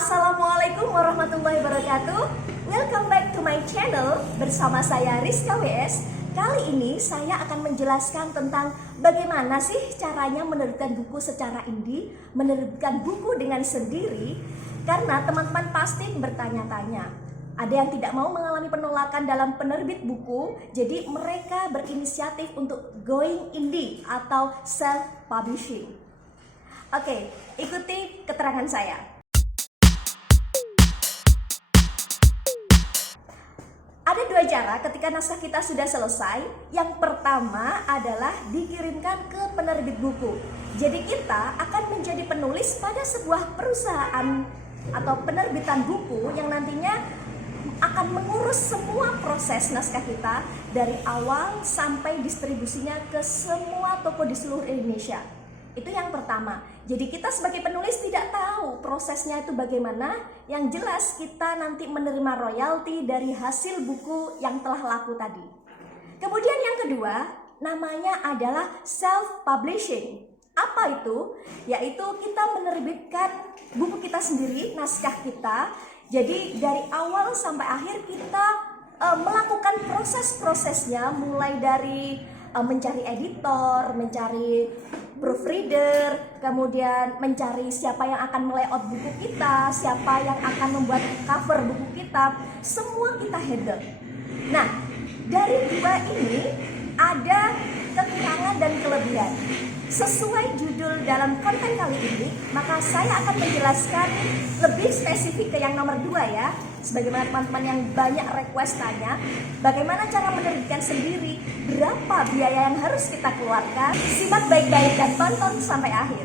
Assalamualaikum warahmatullahi wabarakatuh. Welcome back to my channel. Bersama saya Rizka WS. Kali ini saya akan menjelaskan tentang bagaimana sih caranya menerbitkan buku secara indie, menerbitkan buku dengan sendiri. Karena teman-teman pasti bertanya-tanya, ada yang tidak mau mengalami penolakan dalam penerbit buku, jadi mereka berinisiatif untuk going indie atau self-publishing. Oke, ikuti keterangan saya. Ada dua cara ketika naskah kita sudah selesai. Yang pertama adalah dikirimkan ke penerbit buku. Jadi kita akan menjadi penulis pada sebuah perusahaan atau penerbitan buku yang nantinya akan mengurus semua proses naskah kita dari awal sampai distribusinya ke semua toko di seluruh Indonesia. Itu yang pertama. Jadi kita sebagai penulis tidak tahu prosesnya itu bagaimana. Yang jelas kita nanti menerima royalti dari hasil buku yang telah laku tadi. Kemudian yang kedua, namanya adalah self-publishing. Apa itu? Yaitu kita menerbitkan buku kita sendiri, naskah kita. Jadi dari awal sampai akhir kita melakukan proses-prosesnya, mulai dari mencari editor, mencari proofreader, kemudian mencari siapa yang akan melayout buku kita, siapa yang akan membuat cover buku kita, semua kita handle. Nah, dari dua ini ada kekurangan dan kelebihan. Sesuai judul dalam konten kali ini, maka saya akan menjelaskan lebih spesifik ke yang nomor 2 ya. Sebagaimana teman-teman yang banyak request tanya, bagaimana cara menerbitkan sendiri, berapa biaya yang harus kita keluarkan. Simak baik-baik dan tonton sampai akhir.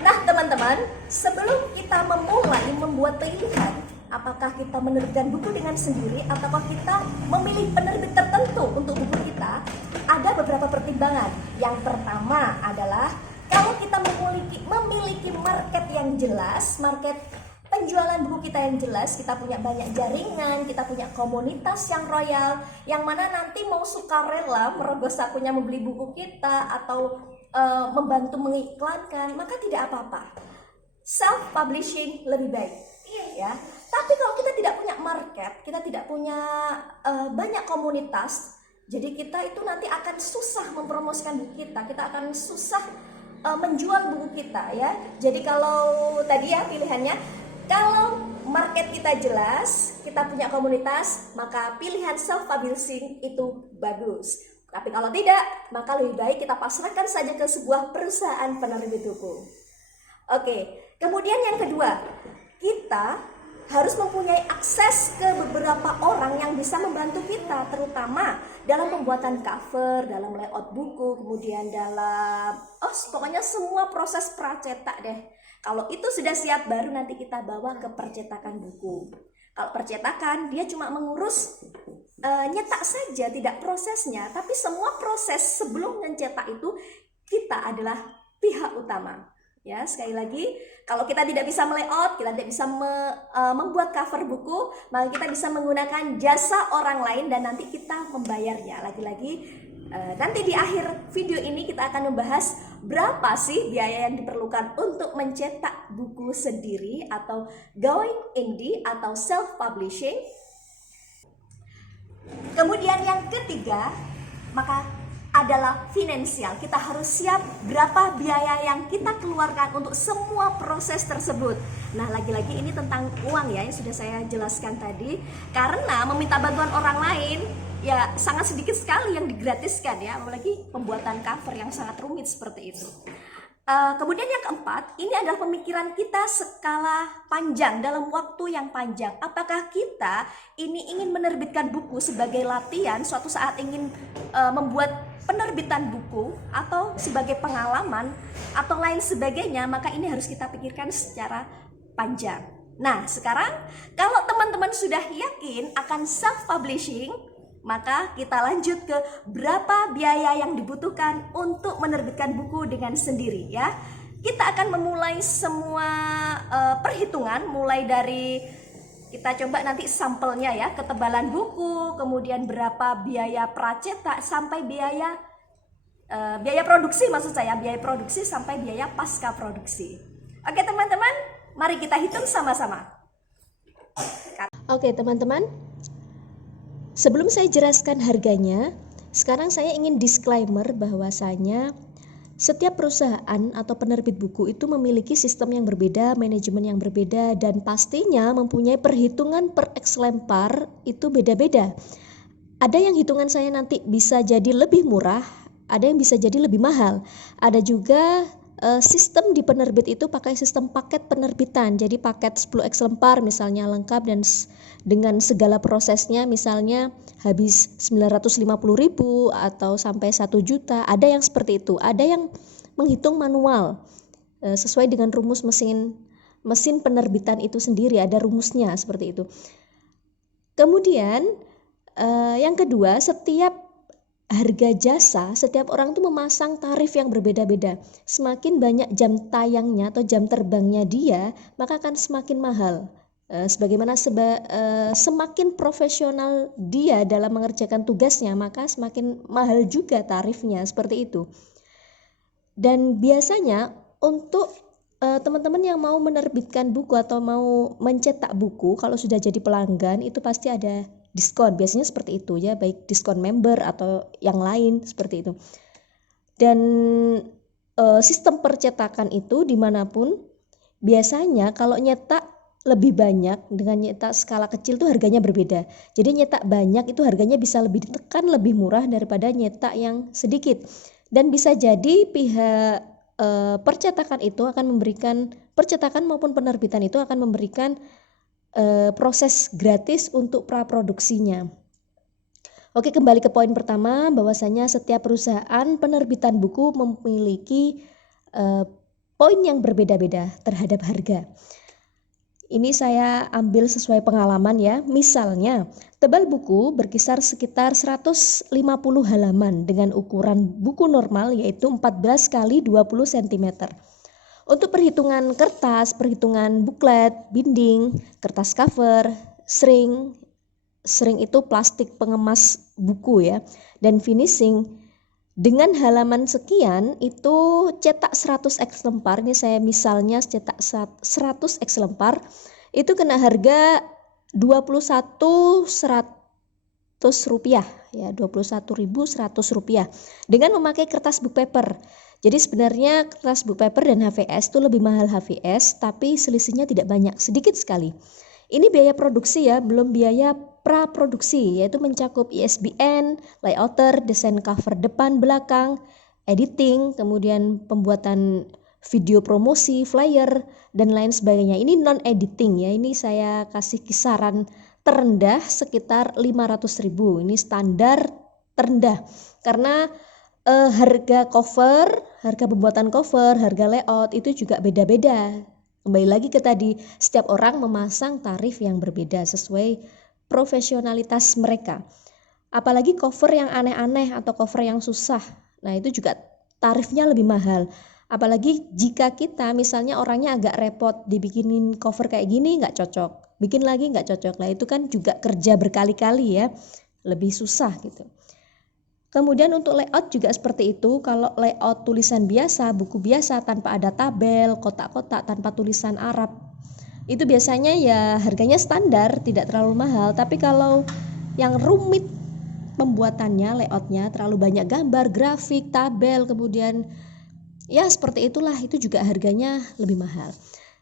Nah teman-teman, sebelum kita memulai membuat pilihan, apakah kita menerbitkan buku dengan sendiri ataukah kita memilih penerbit tertentu untuk buku kita, ada beberapa pertimbangan. Yang pertama adalah kalau kita memiliki market yang jelas, market penjualan buku kita yang jelas, kita punya banyak jaringan, kita punya komunitas yang royal, yang mana nanti mau sukarela merogoh sakunya membeli buku kita atau membantu mengiklankan, maka tidak apa-apa. Self-publishing lebih baik, ya. Tapi kalau kita tidak punya market, kita tidak punya banyak komunitas, jadi kita itu nanti akan susah mempromosikan buku kita akan susah menjual buku kita ya. Jadi kalau tadi ya pilihannya, kalau market kita jelas, kita punya komunitas, maka pilihan self-publishing itu bagus. Tapi kalau tidak, maka lebih baik kita pasrahkan saja ke sebuah perusahaan penerbit buku. Oke, kemudian yang kedua, kita harus mempunyai akses ke beberapa orang yang bisa membantu kita, terutama dalam pembuatan cover, dalam layout buku, kemudian dalam pokoknya semua proses pracetak deh. Kalau itu sudah siap, baru nanti kita bawa ke percetakan buku. Kalau percetakan, dia cuma mengurus nyetak saja, tidak prosesnya. Tapi semua proses sebelum mencetak itu, kita adalah pihak utama. Ya, sekali lagi, kalau kita tidak bisa melayout, kita tidak bisa membuat cover buku, maka kita bisa menggunakan jasa orang lain dan nanti kita membayarnya. Lagi-lagi, nanti di akhir video ini kita akan membahas berapa sih biaya yang diperlukan untuk mencetak buku sendiri atau going indie atau self-publishing. Kemudian yang ketiga, maka adalah finansial. Kita harus siap berapa biaya yang kita keluarkan untuk semua proses tersebut. Nah, lagi-lagi ini tentang uang ya, yang sudah saya jelaskan tadi. Karena meminta bantuan orang lain ya sangat sedikit sekali yang digratiskan ya, apalagi pembuatan cover yang sangat rumit seperti itu. Kemudian yang keempat, ini adalah pemikiran kita skala panjang, dalam waktu yang panjang. Apakah kita ini ingin menerbitkan buku sebagai latihan, suatu saat ingin membuat penerbitan buku, atau sebagai pengalaman, atau lain sebagainya, maka ini harus kita pikirkan secara panjang. Nah, sekarang kalau teman-teman sudah yakin akan self-publishing, maka kita lanjut ke berapa biaya yang dibutuhkan untuk menerbitkan buku dengan sendiri ya. Kita akan memulai semua perhitungan, mulai dari kita coba nanti sampelnya ya, ketebalan buku, kemudian berapa biaya pracetak sampai biaya produksi, maksud saya biaya produksi sampai biaya pasca produksi. Oke teman-teman, mari kita hitung sama-sama. Oke teman-teman, sebelum saya jelaskan harganya, sekarang saya ingin disclaimer bahwasanya setiap perusahaan atau penerbit buku itu memiliki sistem yang berbeda, manajemen yang berbeda, dan pastinya mempunyai perhitungan per ekslempar itu beda-beda. Ada yang hitungan saya nanti bisa jadi lebih murah, ada yang bisa jadi lebih mahal. Ada juga sistem di penerbit itu pakai sistem paket penerbitan. Jadi paket 10 eksemplar misalnya lengkap dan dengan segala prosesnya, misalnya habis 950.000 atau sampai 1 juta. Ada yang seperti itu. Ada yang menghitung manual sesuai dengan rumus mesin penerbitan itu sendiri, ada rumusnya seperti itu. Kemudian yang kedua, setiap harga jasa, setiap orang tuh memasang tarif yang berbeda-beda. Semakin banyak jam tayangnya atau jam terbangnya dia, maka akan semakin mahal. Sebagaimana semakin profesional dia dalam mengerjakan tugasnya, maka semakin mahal juga tarifnya, seperti itu. Dan biasanya untuk teman-teman yang mau menerbitkan buku atau mau mencetak buku, kalau sudah jadi pelanggan itu pasti ada diskon, biasanya seperti itu ya, baik diskon member atau yang lain seperti itu. Dan sistem percetakan itu dimanapun biasanya kalau nyetak lebih banyak dengan nyetak skala kecil tuh harganya berbeda. Jadi nyetak banyak itu harganya bisa lebih ditekan, lebih murah daripada nyetak yang sedikit. Dan bisa jadi pihak percetakan itu akan memberikan, percetakan maupun penerbitan itu akan memberikan proses gratis untuk praproduksinya. Oke, kembali ke poin pertama, bahwasanya setiap perusahaan penerbitan buku memiliki poin yang berbeda-beda terhadap harga. Ini saya ambil sesuai pengalaman ya. Misalnya, tebal buku berkisar sekitar 150 halaman dengan ukuran buku normal yaitu 14 kali 20 cm. Untuk perhitungan kertas, perhitungan buklet, binding, kertas cover, sering itu plastik pengemas buku ya, dan finishing dengan halaman sekian itu cetak 100 eksemplar. Ini saya misalnya cetak 100 eksemplar itu kena harga 21.100 rupiah ya, 21.100 rupiah dengan memakai kertas book paper. Jadi sebenarnya kertas book paper dan HVS itu lebih mahal HVS, tapi selisihnya tidak banyak, sedikit sekali. Ini biaya produksi ya, belum biaya praproduksi, yaitu mencakup ISBN, layouter, desain cover depan belakang, editing, kemudian pembuatan video promosi, flyer, dan lain sebagainya. Ini non editing ya, ini saya kasih kisaran terendah sekitar 500.000. Ini standar terendah karena harga cover, harga pembuatan cover, harga layout itu juga beda-beda. Kembali lagi ke tadi, setiap orang memasang tarif yang berbeda sesuai profesionalitas mereka. Apalagi cover yang aneh-aneh atau cover yang susah, nah itu juga tarifnya lebih mahal. Apalagi jika kita misalnya orangnya agak repot, dibikinin cover kayak gini nggak cocok, bikin lagi nggak cocok, lah itu kan juga kerja berkali-kali ya, lebih susah gitu. Kemudian untuk layout juga seperti itu. Kalau layout tulisan biasa, buku biasa tanpa ada tabel, kotak-kotak tanpa tulisan Arab, itu biasanya ya harganya standar, tidak terlalu mahal. Tapi kalau yang rumit pembuatannya, layoutnya terlalu banyak gambar, grafik, tabel, kemudian ya seperti itulah, itu juga harganya lebih mahal.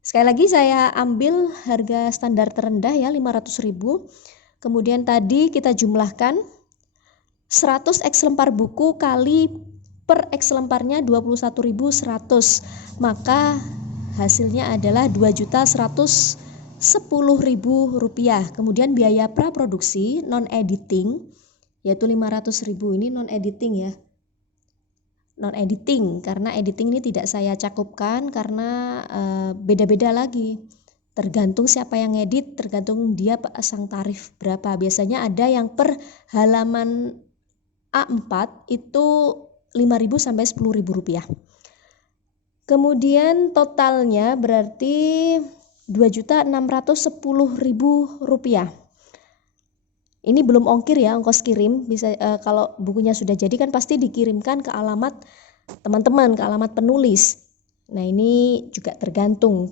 Sekali lagi saya ambil harga standar terendah ya, 500.000. Kemudian tadi kita jumlahkan 100 eksemplar buku kali per eksemplarnya 21.100, maka hasilnya adalah 2.110.000 rupiah. Kemudian biaya praproduksi non editing yaitu 500.000, ini non editing ya, non editing, karena editing ini tidak saya cakupkan karena beda-beda lagi, tergantung siapa yang ngedit, tergantung dia pasang tarif berapa. Biasanya ada yang per halaman A4 itu 5.000 sampai 10.000 rupiah. Kemudian totalnya berarti 2.610.000 rupiah. Ini belum ongkir ya, ongkos kirim. Bisa kalau bukunya sudah jadi kan pasti dikirimkan ke alamat teman-teman, ke alamat penulis. Nah ini juga tergantung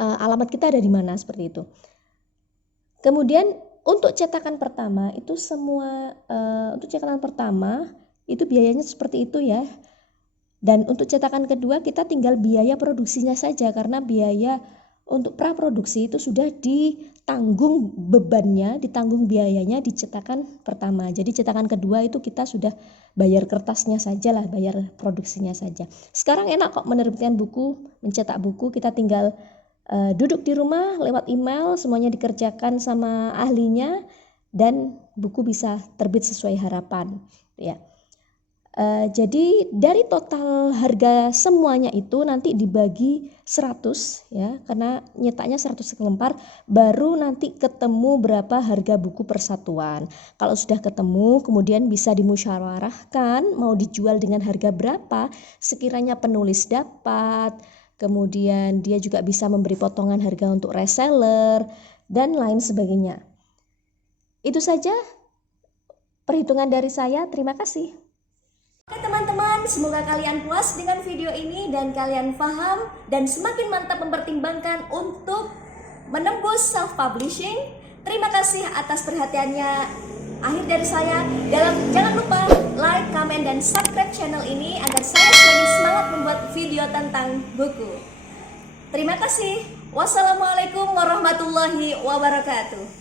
alamat kita ada di mana, seperti itu. Kemudian untuk cetakan pertama itu untuk cetakan pertama itu biayanya seperti itu ya. Dan untuk cetakan kedua kita tinggal biaya produksinya saja, karena biaya untuk praproduksi itu sudah ditanggung bebannya, ditanggung biayanya di cetakan pertama. Jadi cetakan kedua itu kita sudah bayar kertasnya saja lah, bayar produksinya saja. Sekarang enak kok menerbitkan buku, mencetak buku, kita tinggal duduk di rumah lewat email, semuanya dikerjakan sama ahlinya dan buku bisa terbit sesuai harapan ya. Jadi dari total harga semuanya itu nanti dibagi 100 ya, karena nyetaknya 100 lembar, baru nanti ketemu berapa harga buku persatuan. Kalau sudah ketemu kemudian bisa dimusyawarahkan mau dijual dengan harga berapa sekiranya penulis dapat, kemudian dia juga bisa memberi potongan harga untuk reseller dan lain sebagainya. Itu saja perhitungan dari saya, terima kasih. Oke teman-teman, semoga kalian puas dengan video ini dan kalian paham dan semakin mantap mempertimbangkan untuk menembus self-publishing. Terima kasih atas perhatiannya. Akhir dari saya, jangan lupa like, comment, dan subscribe channel ini agar saya semakin semangat membuat video tentang buku. Terima kasih. Wassalamualaikum warahmatullahi wabarakatuh.